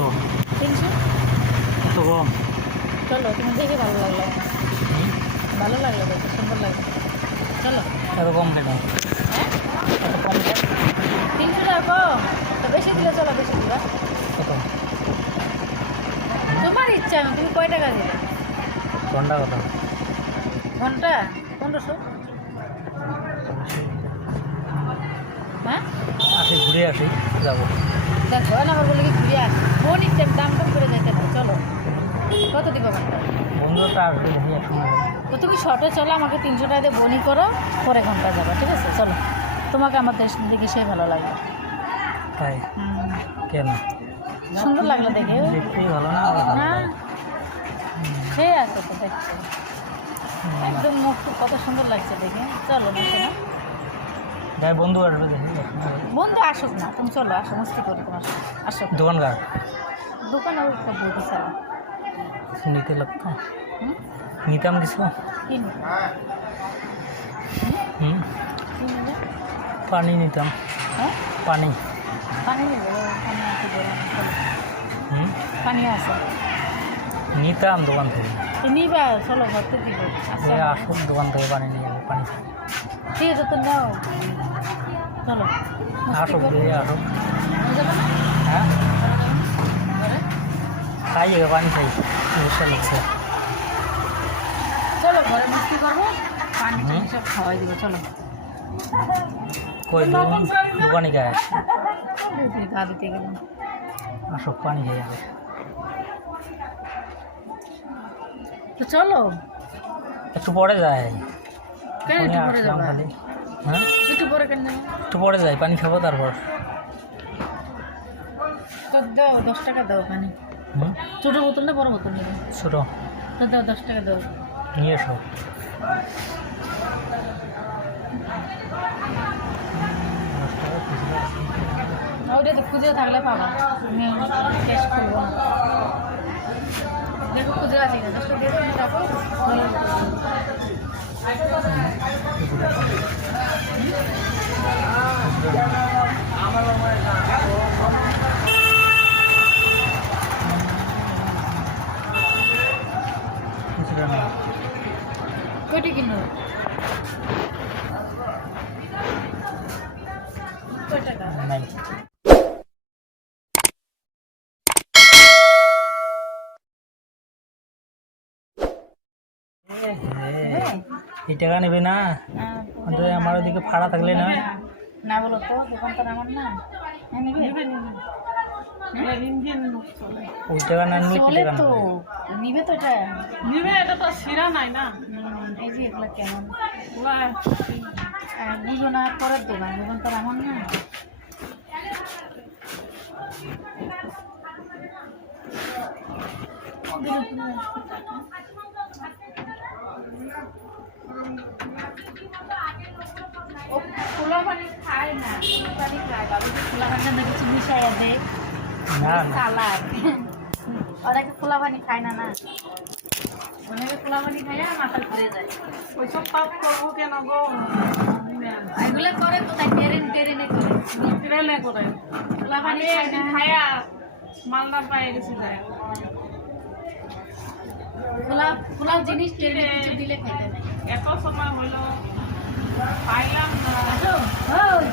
কত? 300। এত কম? চলো, তুমি দেখে ভালো লাগলো, ভালো লাগলো, দেখে সুন্দর লাগলো, চলো। এত কম কেন? হ্যাঁ, এত কম কেন? 300 টাকা কম তো, বেশি দিলে চলো, বেশি দিবা। কত? তোমার ইচ্ছা, তুমি কয় টাকা দিলে? ঘন্টা কত? ঘন্টা 1500। হ্যাঁ, আসি, ঘুরে আসি, যাবো। দেখো না, আমার বলে কি ঘুরে আস, অনেক দাম কম করে যাইতে না, চলো। কত দিব ঘন্টা? বন্ধুটা আসবে দেখি এক সময়। তো তুমি শর্টে চলো, আমাকে 300 টাকা দিয়ে বনি করো, পরে ঘন্টা যাবো, ঠিক আছে? চলো, তোমাকে আমার দেশ দেখি সেই ভালো লাগবে। তাই? কেন? সুন্দর লাগলো দেখে। দেখতেই ভালো না? হ্যাঁ, সে আছে তো দেখতে, একদম মুখ কত সুন্দর লাগছে দেখে। চলো না শোনা, যাই, বন্ধু আসবে দেখি এক সময়। বন্ধু আসুক না, তুমি চলো, আসো, মস্তি করি তোমার সাথে, আসো। দোকানদার দোকানে ওই একটা বৌদি চালা। কিছু নিতে লাগতো, হুম, নিতাম কিছু। কিনবে? হুম, কিনবে? পানি নিতাম। হ্যাঁ, পানি। পানি নেবে? পানি আছে, চলো। হুম, পানি আছে, নিতাম দোকান থেকে। তো নিবা, চলো, ঘরতে দিব। সে আসুক দোকান থেকে পানি নিয়ে যাবে, পানি খাই। ঠিক আছে, তো নাও, চলো। আসুক, দিয়ে আসুক। যাবে না? হ্যাঁ, ঘরে? খাই পানি খাই, অবশ্যই লাগছে। চলো, ঘরে মস্তি করবো, পানি টানি সব খাওয়াই দিব, চলো। কই দোকানে গায়ে গা দিতে গেলাম। আসুক, পানি খেয়ে যাবে। তো চলো, একটু পরে যায়। কেন একটু পরে যাবা? খালি। হ্যাঁ, একটু পরে কেন যাবো? একটু পরে যাই, পানি খাবো তারপর। তো দাও, 10 টাকা দাও পানি। হুম, ছোটো বোতল না বড় বোতল নেবে? ছোট তো দাও, 10 টাকা দাও। নিয়ে এসো। ওইটা তো খুঁজে থাকলে পাবা, আমি টেস্ট করবো না। দেখো খুঁজে আছে কিনা, 10 টাকা দিয়ে দেবো, টাকা। কয়টি কিনো? কয় টাকা? নাই। এই টাকা নেবে না? আমার ওদিকে ভাড়া থাকলে না। না বলো তো, দোকানটা আমার না। হ্যাঁ, নিবে? ওই টাকা না নিলে কি চলে টাকা তো, নেবে? নিবে তো এটা। নিবে, এটা তো শিরা নাই না। এই যে এগুলো কেমন ওরা বুঝো না, পরের দোকান, দোকানটা আমার না। ও খোলা পানি খায় না, পানি খায়, বাবু খোলা পানিটা দেখেছি মিশাইয়া দেয় না না, সালাদ। ওরা কি খোলা পানি খায় না? না, অনেকে খোলা পানি খায় আর মাথা ঘুরে যায়। ওইসব পাপ করবো কেন গো? এগুলো করে কোথায়, টেরেনে করে, ট্রেনে করে খোলা পানি আমি খায় একদিন না। খায়া মালদার পায়ে গেছি যায়। খোলা জিনিস ট্রেনে কিছু দিলে খাইতে নাই। এত সময় হইলো পাইলাম না। আসো, ওই।